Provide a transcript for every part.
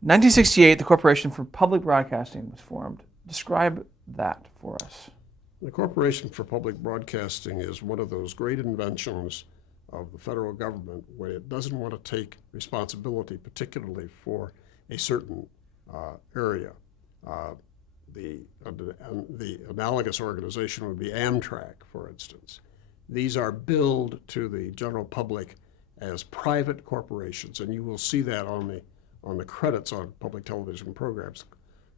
In 1968, the Corporation for Public Broadcasting was formed. Describe that for us. The Corporation for Public Broadcasting is one of those great inventions of the federal government when it doesn't want to take responsibility, particularly for a certain area. The analogous organization would be Amtrak, for instance. These are billed to the general public as private corporations, and you will see that on the credits on public television programs,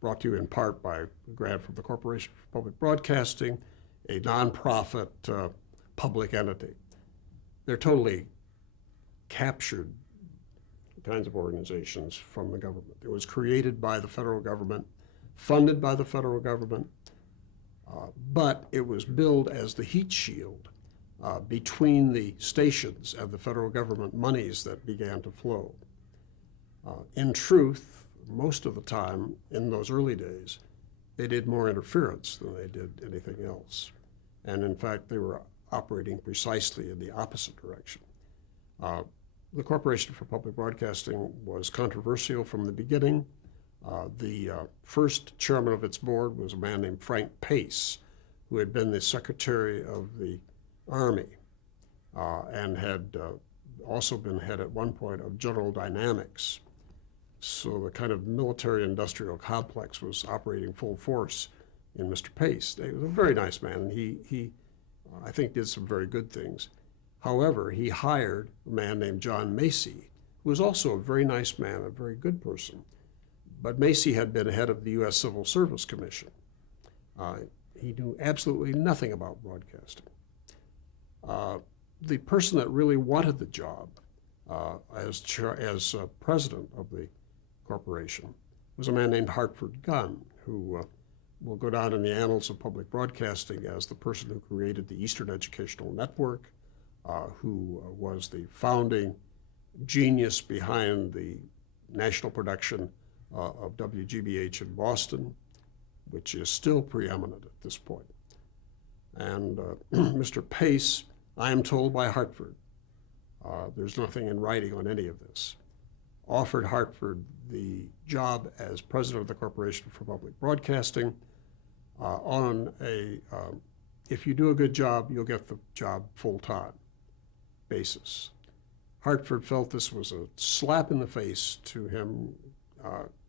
brought to you in part by a grant from the Corporation for Public Broadcasting, a nonprofit public entity. They're totally captured kinds of organizations from the government. It was created by the federal government, funded by the federal government, but it was billed as the heat shield between the stations and the federal government monies that began to flow. In truth, most of the time in those early days, they did more interference than they did anything else. And in fact, they were operating precisely in the opposite direction. The Corporation for Public Broadcasting was controversial from the beginning. The first chairman of its board was a man named Frank Pace, who had been the Secretary of the Army and had also been head at one point of General Dynamics. So the kind of military-industrial complex was operating full force in Mr. Pace. He was a very nice man, and he I think, did some very good things. However, he hired a man named John Macy, who was also a very nice man, a very good person. But Macy had been head of the U.S. Civil Service Commission. He knew absolutely nothing about broadcasting. The person that really wanted the job as president of the corporation was a man named Hartford Gunn, who will go down in the annals of public broadcasting as the person who created the Eastern Educational Network, who was the founding genius behind the national production of WGBH in Boston, which is still preeminent at this point. And Mr. Pace, I am told by Hartford, there's nothing in writing on any of this, offered Hartford the job as president of the Corporation for Public Broadcasting on a, if you do a good job, you'll get the job full-time basis. Hartford felt this was a slap in the face to him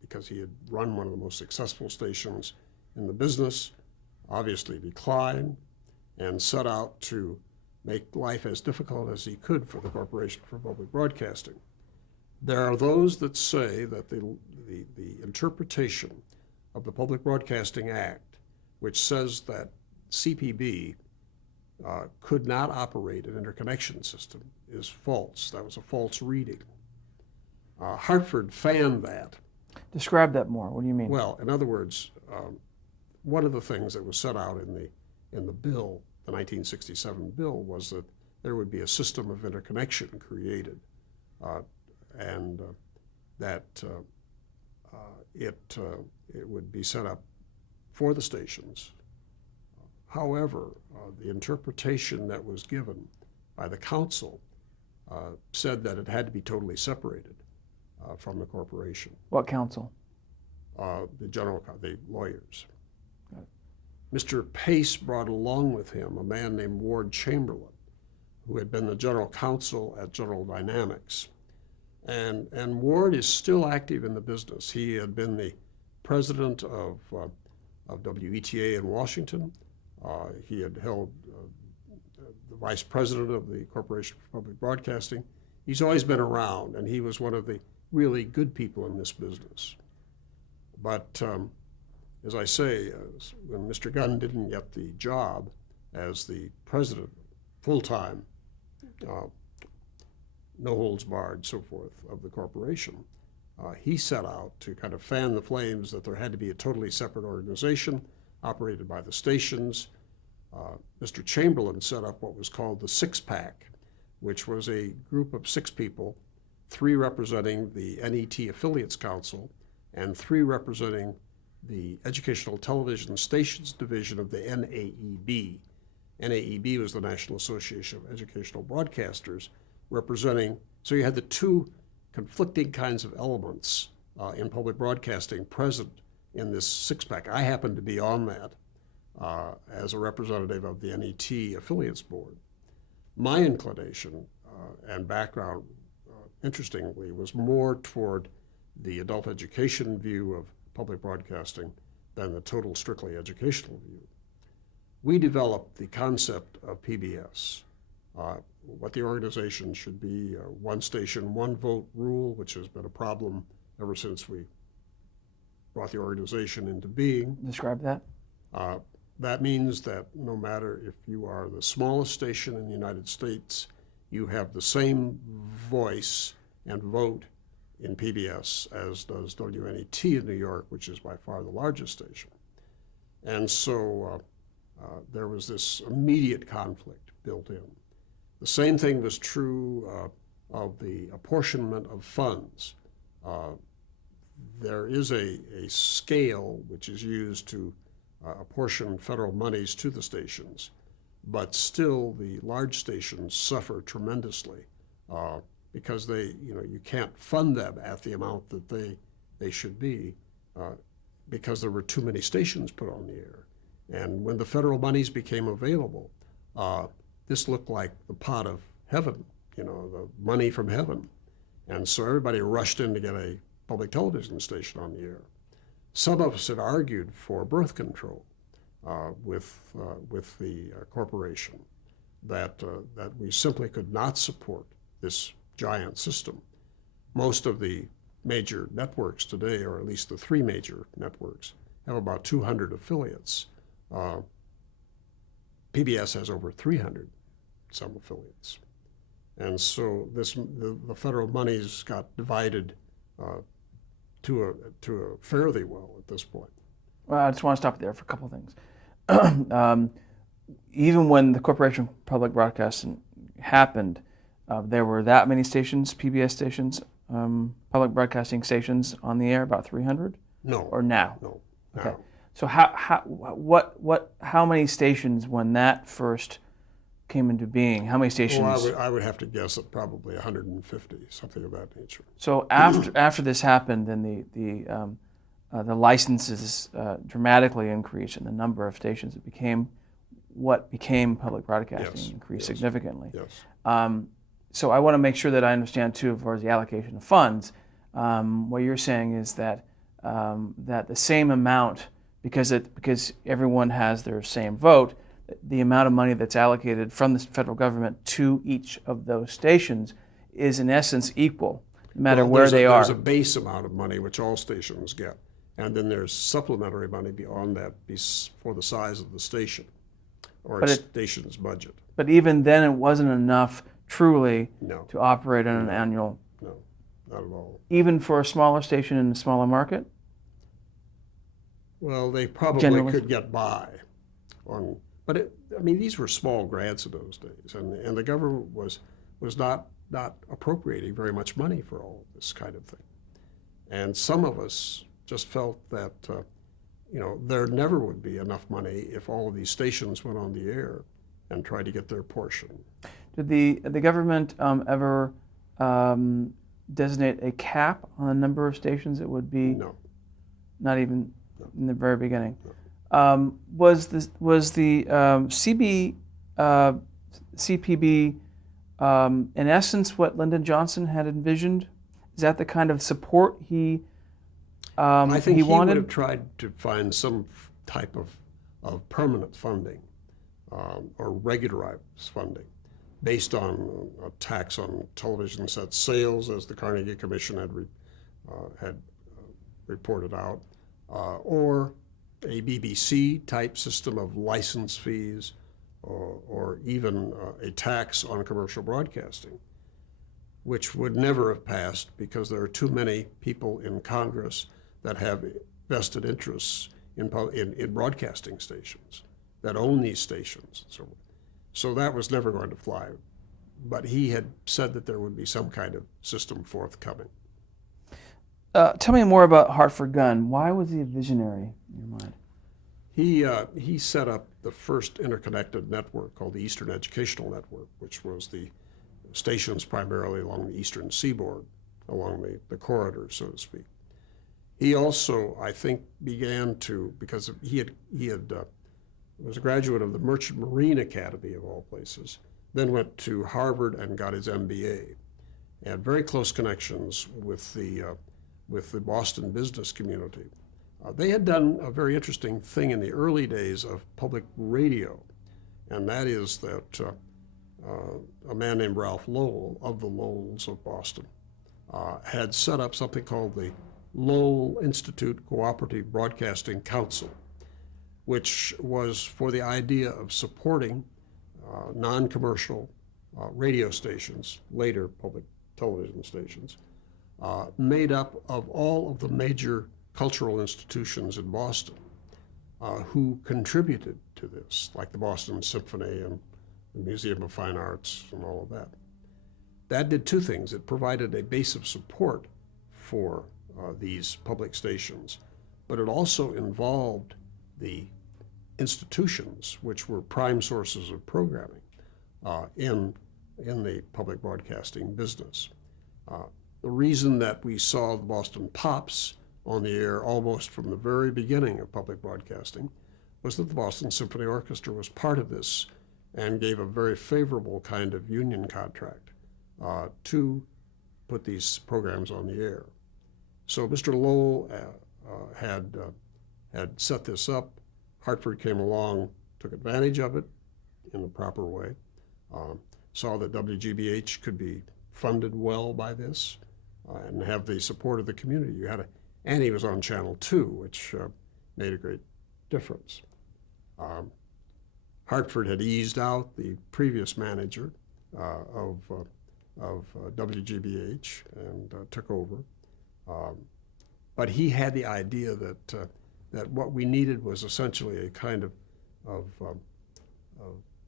because he had run one of the most successful stations in the business, obviously declined, and set out to make life as difficult as he could for the Corporation for Public Broadcasting. There are those that say that the interpretation of the Public Broadcasting Act, which says that CPB could not operate an interconnection system, is false. That was a false reading. Hartford fanned that. Describe that more. What do you mean? Well, in other words, one of the things that was set out in the bill, the 1967 bill, was that there would be a system of interconnection created, and that it would be set up for the stations. However, the interpretation that was given by the council said that it had to be totally separated from the corporation. What council? The lawyers. Mr. Pace brought along with him a man named Ward Chamberlain, who had been the general counsel at General Dynamics. And Ward is still active in the business. He had been the president of WETA in Washington. He had held the vice president of the Corporation for Public Broadcasting. He's always been around, and he was one of the really good people in this business. But as I say, when Mr. Gunn didn't get the job as the president, full-time, no holds barred, so forth, of the corporation, he set out to kind of fan the flames that there had to be a totally separate organization operated by the stations. Mr. Chamberlain set up what was called the Six-Pack, which was a group of 6 people, 3 representing the NET Affiliates Council and 3 representing the Educational Television Stations Division of the NAEB. NAEB was the National Association of Educational Broadcasters, representing, so you had the 2 conflicting kinds of elements in public broadcasting present in this six-pack. I happen to be on that as a representative of the NET Affiliates Board. My inclination and background, interestingly, was more toward the adult education view of public broadcasting than the total strictly educational view. We developed the concept of PBS, what the organization should be, one station, one vote rule, which has been a problem ever since we brought the organization into being. Describe that. That means that no matter if you are the smallest station in the United States, you have the same voice and vote in PBS as does WNET in New York, which is by far the largest station. And so there was this immediate conflict built in. The same thing was true of the apportionment of funds. There is a scale which is used to apportion federal monies to the stations, but still the large stations suffer tremendously because you can't fund them at the amount that they should be because there were too many stations put on the air. And when the federal monies became available, this looked like the pot of heaven, the money from heaven. And so everybody rushed in to get a public television station on the air. Some of us had argued for birth control with the corporation, that we simply could not support this giant system. Most of the major networks today, or at least the three major networks, have about 200 affiliates. PBS has over 300 some affiliates. And so the federal monies got divided to a fairly well at this point. Well, I just want to stop there for a couple of things. Even when the Corporation for Public Broadcasting happened, there were that many stations, PBS stations, public broadcasting stations on the air, about 300? No. Or now? No. Okay. Now. So how many stations when that first came into being? How many stations? Well, I would have to guess at probably 150, something of that nature. So after this happened, then the licenses dramatically increased, and the number of stations that became what became public broadcasting increased significantly. Yes. So I want to make sure that I understand too, as far as the allocation of funds. What you're saying is that that the same amount, because everyone has their same vote, the amount of money that's allocated from the federal government to each of those stations is in essence equal, no matter where they are. There's a base amount of money which all stations get, and then there's supplementary money beyond that for the size of the station or station's budget. But even then, it wasn't enough truly No. to operate on an annual. No, not at all. Even for a smaller station in a smaller market? Well, they probably could get by on, but these were small grants in those days, and the government was not appropriating very much money for all this kind of thing. And some of us just felt that there never would be enough money if all of these stations went on the air and tried to get their portion. Did the government ever designate a cap on the number of stations it would be? No. Not even in the very beginning. No. Was the CPB in essence what Lyndon Johnson had envisioned? Is that the kind of support he I think he wanted? would have tried to find some type of permanent funding or regularized funding based on a tax on television set sales, as the Carnegie Commission had reported out, or a BBC type system of license fees, or even a tax on commercial broadcasting, which would never have passed because there are too many people in Congress that have vested interests in broadcasting stations, that own these stations. So that was never going to fly. But he had said that there would be some kind of system forthcoming. Tell me more about Hartford Gunn. Why was he a visionary in your mind? He set up the first interconnected network called the Eastern Educational Network, which was the stations primarily along the eastern seaboard, along the corridor, so to speak. He also, I think, began to, because he was a graduate of the Merchant Marine Academy of all places, then went to Harvard and got his MBA, and very close connections with the Boston business community. They had done a very interesting thing in the early days of public radio, and that is that a man named Ralph Lowell of the Lowells of Boston had set up something called the Lowell Institute Cooperative Broadcasting Council, which was for the idea of supporting non-commercial radio stations, later public television stations, made up of all of the major cultural institutions in Boston who contributed to this, like the Boston Symphony and the Museum of Fine Arts and all of that. That did two things. It provided a base of support for these public stations, but it also involved the institutions, which were prime sources of programming in the public broadcasting business. The reason that we saw the Boston Pops on the air almost from the very beginning of public broadcasting was that the Boston Symphony Orchestra was part of this and gave a very favorable kind of union contract to put these programs on the air. So Mr. Lowell had set this up. Hartford came along, took advantage of it in the proper way, saw that WGBH could be funded well by this and have the support of the community. And he was on Channel 2, which made a great difference. Hartford had eased out the previous manager of WGBH and took over. But he had the idea that what we needed was essentially a kind of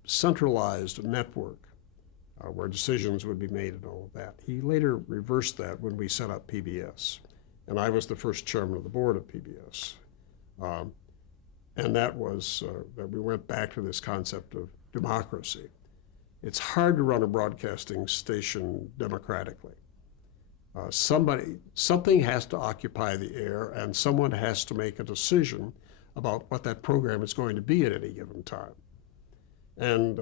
centralized network where decisions would be made and all of that. He later reversed that when we set up PBS. And I was the first chairman of the board of PBS. And that was that we went back to this concept of democracy. It's hard to run a broadcasting station democratically. Something has to occupy the air, and someone has to make a decision about what that program is going to be at any given time. And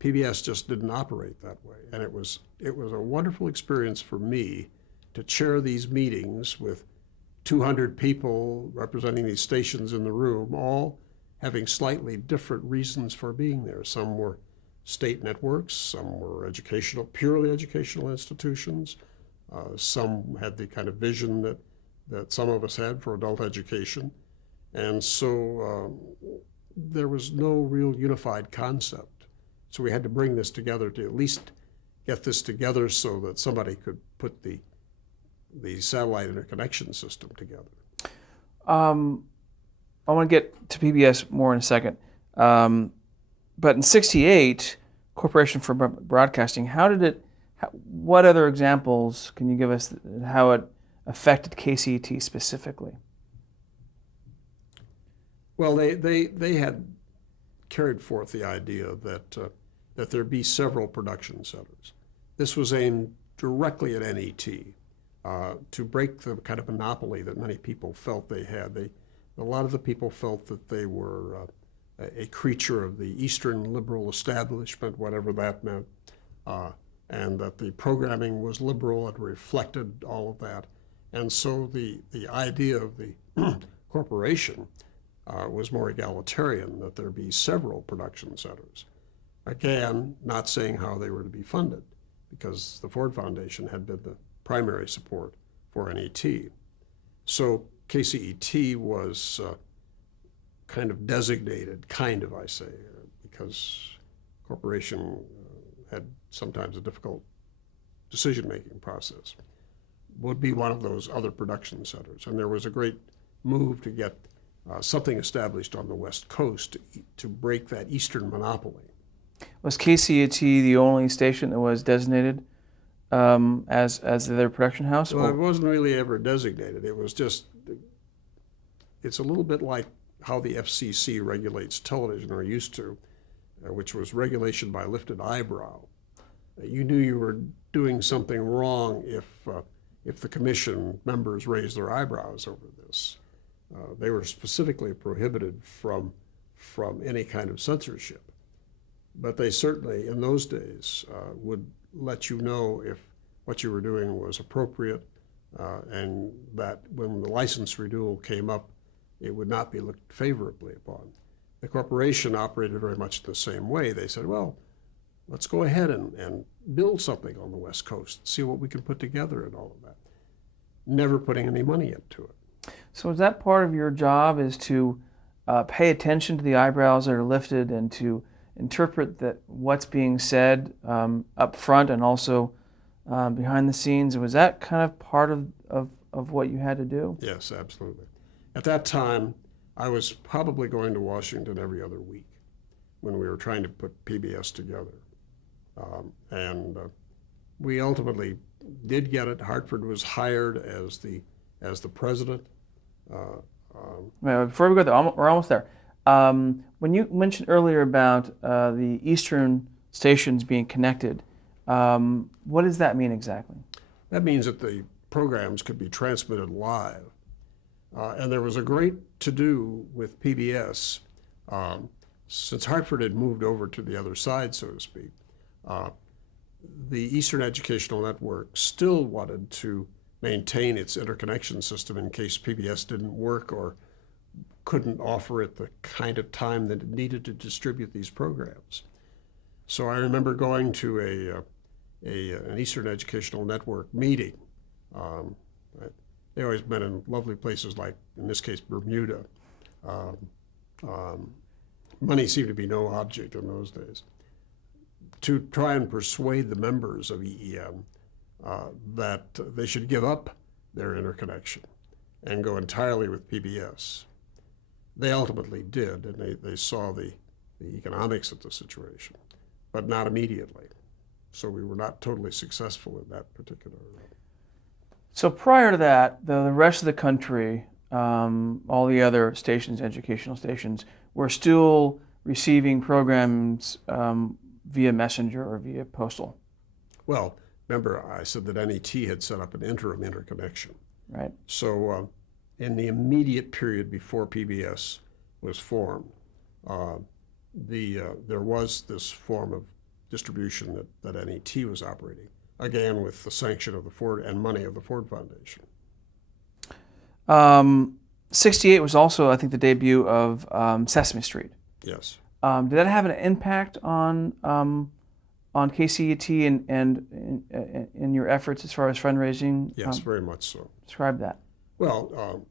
PBS just didn't operate that way. And it was a wonderful experience for me to chair these meetings with 200 people representing these stations in the room, all having slightly different reasons for being there. Some were state networks, some were purely educational institutions. Some had the kind of vision that some of us had for adult education. And so there was no real unified concept. So we had to bring this together to at least get this together so that somebody could put the satellite interconnection system together. I want to get to PBS more in a second. But in '68, Corporation for Broadcasting, what other examples can you give us how it affected KCET specifically? Well, they had carried forth the idea that there be several production centers. This was aimed directly at NET to break the kind of monopoly that many people felt they had. A lot of the people felt that they were a creature of the Eastern liberal establishment, whatever that meant, and that the programming was liberal and reflected all of that. And so the idea of the corporation was more egalitarian, that there be several production centers. Again, not saying how they were to be funded, because the Ford Foundation had been the primary support for NET. So KCET was kind of designated, I say, because corporation had sometimes a difficult decision-making process, would be one of those other production centers. And there was a great move to get something established on the West Coast to break that Eastern monopoly. Was KCET the only station that was designated as their production house? Well, it wasn't really ever designated. It was just, it's a little bit like how the FCC regulates television, or used to, which was regulation by lifted eyebrow. You knew you were doing something wrong if if the commission members raised their eyebrows over this. They were specifically prohibited from any kind of censorship. But they certainly, in those days, would let you know if what you were doing was appropriate, and that when the license renewal came up, it would not be looked favorably upon. The corporation operated very much the same way. They said, well, let's go ahead and build something on the West Coast, see what we can put together and all of that. Never putting any money into it. So is that part of your job, is to pay attention to the eyebrows that are lifted and to interpret that what's being said up front and also behind the scenes? Was that kind of part of what you had to do? Yes, absolutely. At that time, I was probably going to Washington every other week when we were trying to put PBS together. We ultimately did get it. Hartford was hired as the president. Wait, before we go there, we're almost there. When you mentioned earlier about the eastern stations being connected, what does that mean exactly? That means that the programs could be transmitted live. And there was a great to-do with PBS. Since Hartford had moved over to the other side, so to speak, the Eastern Educational Network still wanted to maintain its interconnection system in case PBS didn't work or couldn't offer it the kind of time that it needed to distribute these programs. So I remember going to an Eastern Educational Network meeting. They always met in lovely places like, in this case, Bermuda. Money seemed to be no object in those days. To try and persuade the members of EEN that they should give up their interconnection and go entirely with PBS. They ultimately did, and they saw the economics of the situation, but not immediately. So we were not totally successful in that particular. So prior to that, the rest of the country, all the other stations, educational stations, were still receiving programs via messenger or via postal. Well, remember I said that NET had set up an interim interconnection. Right. So in the immediate period before PBS was formed, there was this form of distribution that NET was operating, again with the sanction of the Ford and money of the Ford Foundation. 68 was also, I think, the debut of Sesame Street. Yes. Did that have an impact on KCET and in your efforts as far as fundraising? Yes, very much so. Describe that. Well,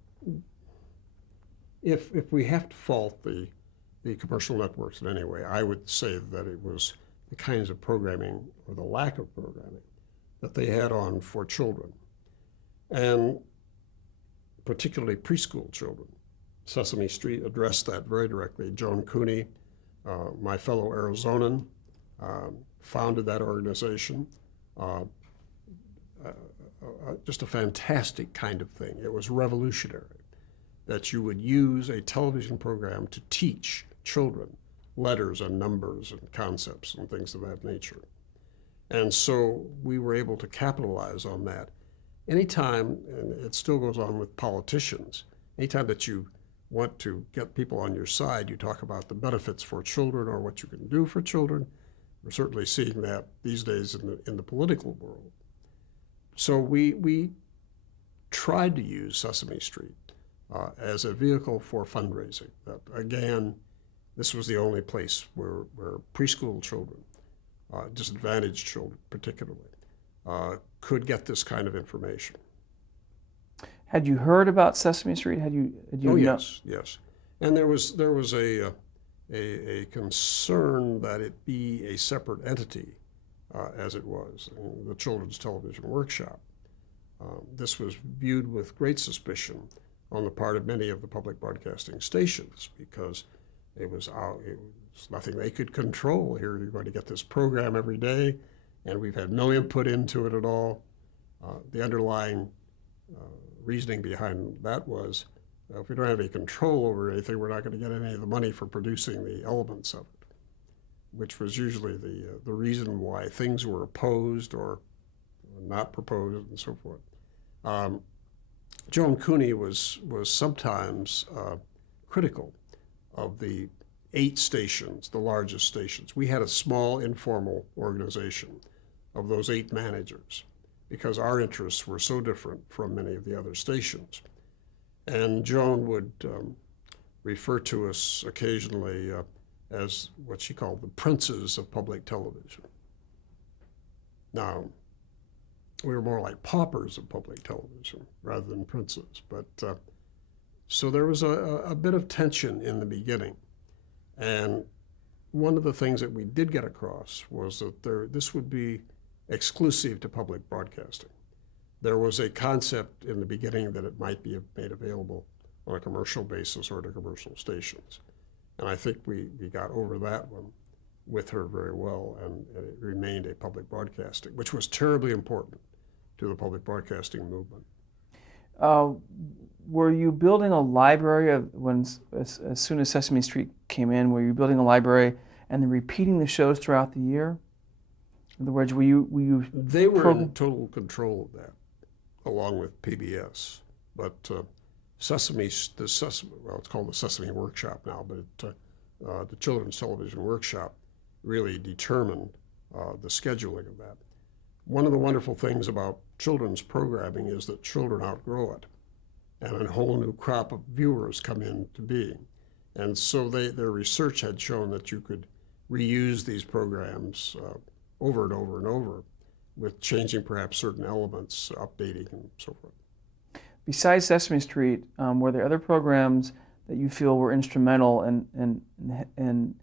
if we have to fault the commercial networks in any way, I would say that it was the kinds of programming or the lack of programming that they had on for children, and particularly preschool children. Sesame Street addressed that very directly. Joan Cooney, my fellow Arizonan, founded that organization. Just a fantastic kind of thing. It was revolutionary that you would use a television program to teach children letters and numbers and concepts and things of that nature. And so we were able to capitalize on that. Anytime, and it still goes on with politicians, anytime that you want to get people on your side, you talk about the benefits for children or what you can do for children. We're certainly seeing that these days in the political world. So we tried to use Sesame Street as a vehicle for fundraising. That, again, this was the only place where preschool children, disadvantaged children particularly, could get this kind of information. Had you heard about Sesame Street? Had you yes, yes. And there was a concern that it be a separate entity, as it was, the Children's Television Workshop. This was viewed with great suspicion on the part of many of the public broadcasting stations, because it was nothing they could control. Here you're going to get this program every day, and we've had no input into it at all. The underlying reasoning behind that was, if we don't have any control over anything, we're not going to get any of the money for producing the elements of it, which was usually the reason why things were opposed or not proposed and so forth. Joan Cooney was sometimes critical of the 8 stations, the largest stations. We had a small informal organization of those 8 managers because our interests were so different from many of the other stations. And Joan would refer to us occasionally as what she called the princes of public television. Now, we were more like paupers of public television rather than princes. But so there was a bit of tension in the beginning. And one of the things that we did get across was that this would be exclusive to public broadcasting. There was a concept in the beginning that it might be made available on a commercial basis or to commercial stations. And I think we got over that one with her very well, and it remained a public broadcasting, which was terribly important to the public broadcasting movement. Were you building a library as soon as Sesame Street came in? Were you building a library and then repeating the shows throughout the year? In other words, were you? They were in total control of that, along with PBS. But well, it's called the Sesame Workshop now, but the Children's Television Workshop really determined the scheduling of that. One of the wonderful things about children's programming is that children outgrow it, and a whole new crop of viewers come into being. And so their research had shown that you could reuse these programs over and over and over, with changing perhaps certain elements, updating, and so forth. Besides Sesame Street, were there other programs that you feel were instrumental in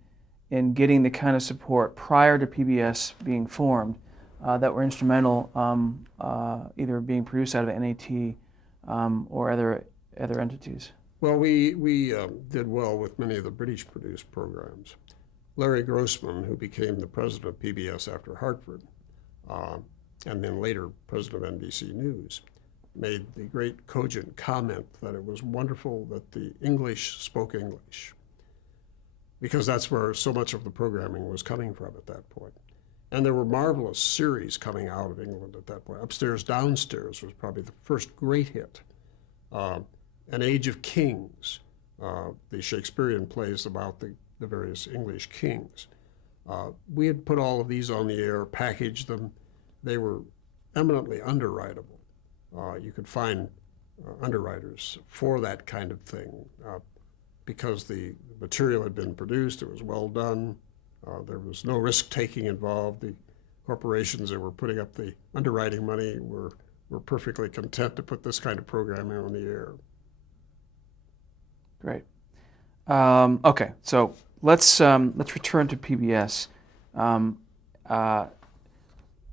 getting the kind of support prior to PBS being formed that were instrumental, either being produced out of NAT or other entities? Well, we did well with many of the British-produced programs. Larry Grossman, who became the president of PBS after Hartford, and then later president of NBC News, made the great cogent comment that it was wonderful that the English spoke English, because that's where so much of the programming was coming from at that point. And there were marvelous series coming out of England at that point. Upstairs, Downstairs was probably the first great hit. An Age of Kings, the Shakespearean plays about the various English kings. We had put all of these on the air, packaged them. They were eminently underwritable. You could find underwriters for that kind of thing because the material had been produced, it was well done, there was no risk-taking involved. The corporations that were putting up the underwriting money were perfectly content to put this kind of programming on the air. Great. Okay, so let's return to PBS.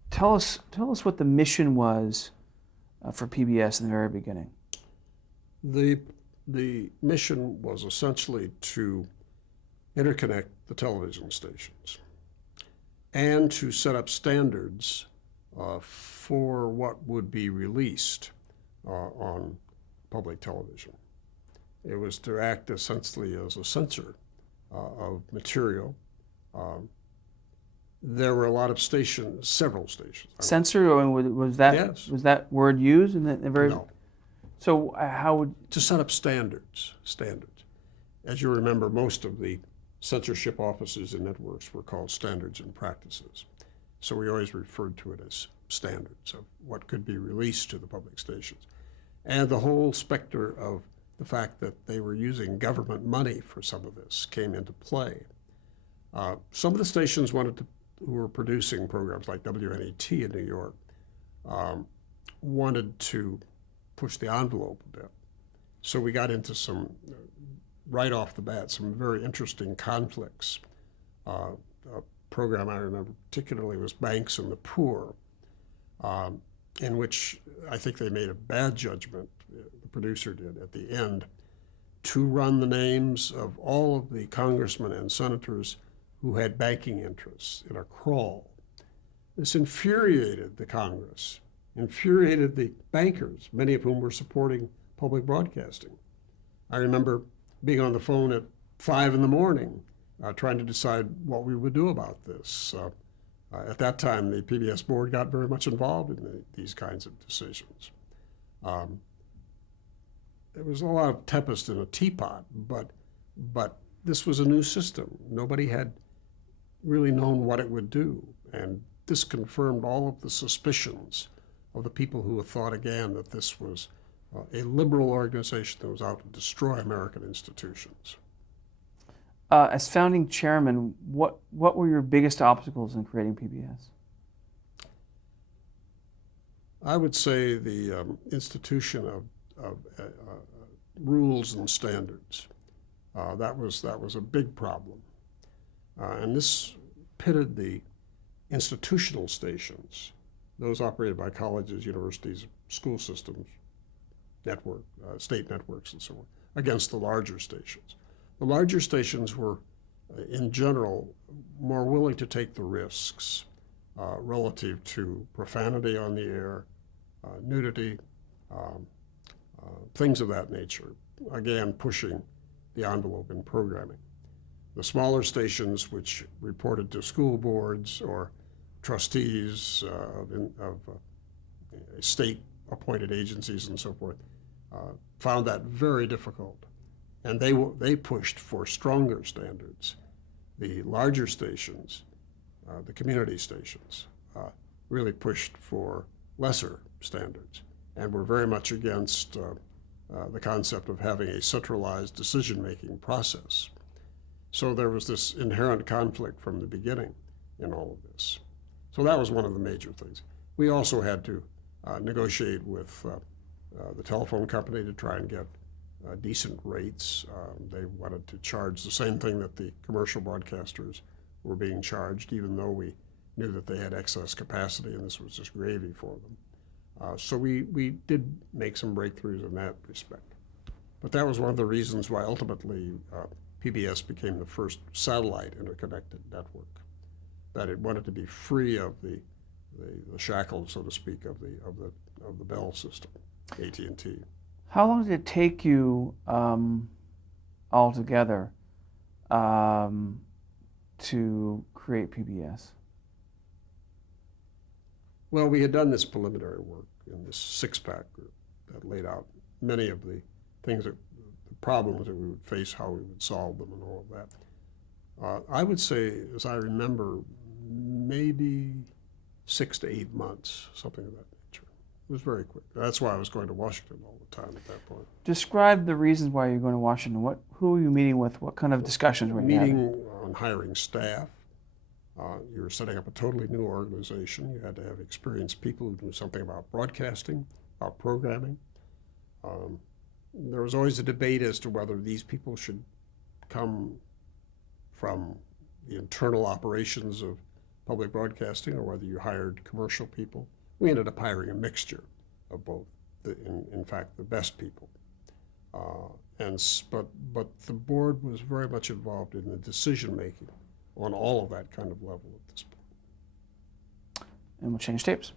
Tell us what the mission was for PBS in the very beginning. The mission was essentially to interconnect the television stations and to set up standards for what would be released on public television. It was to act essentially as a censor of material. There were a lot of stations, several stations. Censor, was that Yes. Was that word used in the very? No. So how would To set up standards. As you remember, most of the censorship offices and networks were called standards and practices. So we always referred to it as standards of what could be released to the public stations. And the whole specter of the fact that they were using government money for some of this came into play. Some of the stations who were producing programs like WNET in New York wanted to push the envelope a bit. So we got into some, right off the bat, some very interesting conflicts. A program I remember particularly was Banks and the Poor, in which I think they made a bad judgment, the producer did at the end, to run the names of all of the congressmen and senators who had banking interests in a crawl. This infuriated the Congress, infuriated the bankers, many of whom were supporting public broadcasting. I remember being on the phone at 5 a.m. Trying to decide what we would do about this. At that time, the PBS board got very much involved in these kinds of decisions. Um, there was a lot of tempest in a teapot, but this was a new system. Nobody had really known what it would do, and this confirmed all of the suspicions of the people who had thought again that this was a liberal organization that was out to destroy American institutions. As founding chairman, what were your biggest obstacles in creating PBS? I would say the institution of rules and standards. That was a big problem. And this pitted the institutional stations, those operated by colleges, universities, school systems, state networks, and so on, against the larger stations. The larger stations were, in general, more willing to take the risks relative to profanity on the air, nudity, things of that nature, again, pushing the envelope in programming. The smaller stations, which reported to school boards or trustees of state-appointed agencies and so forth, found that very difficult. And they pushed for stronger standards. The larger stations, the community stations, really pushed for lesser standards and were very much against the concept of having a centralized decision-making process. So there was this inherent conflict from the beginning in all of this. So that was one of the major things. We also had to negotiate with the telephone company to try and get decent rates. They wanted to charge the same thing that the commercial broadcasters were being charged, even though we knew that they had excess capacity and this was just gravy for them. So we did make some breakthroughs in that respect. But that was one of the reasons why ultimately PBS became the first satellite interconnected network, that it wanted to be free of the shackles, so to speak, of the Bell system, AT&T. How long did it take you altogether to create PBS? Well, we had done this preliminary work in this six-pack group that laid out many of the things the problems that we would face, how we would solve them, and all of that. I would say, as I remember, maybe 6 to 8 months, something of that nature. It was very quick. That's why I was going to Washington all the time at that point. Describe the reasons why you're going to Washington. Who were you meeting with? What kind of discussions were you having? Meeting on hiring staff. You were setting up a totally new organization. You had to have experienced people who knew something about broadcasting, about programming. There was always a debate as to whether these people should come from the internal operations of public broadcasting or whether you hired commercial people. We ended up hiring a mixture of both, in fact, the best people. But the board was very much involved in the decision-making on all of that kind of level at this point. And we'll change tapes.